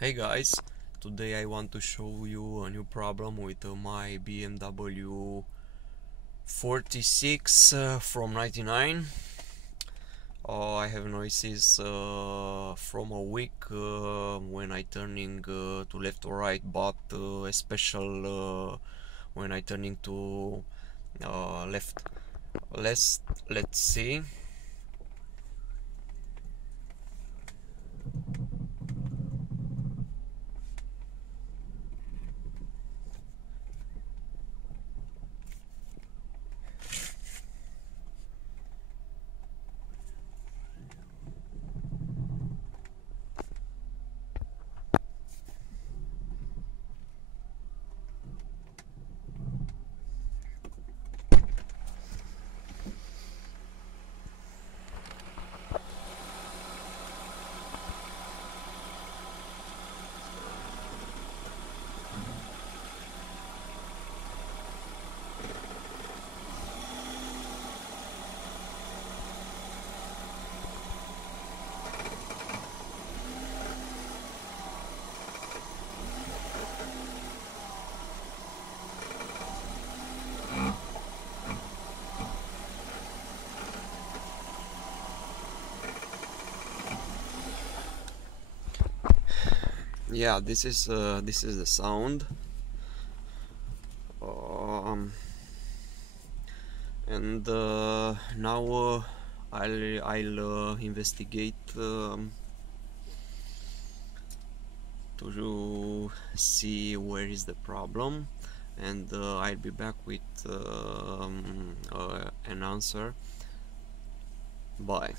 Hey guys, today I want to show you a new problem with my BMW 46 from 99. I have noises from a week when I turning to left or right, but especially when I turning to left. Let's see. Yeah, this is the sound, and now I'll investigate to see where is the problem, and I'll be back with an answer. Bye.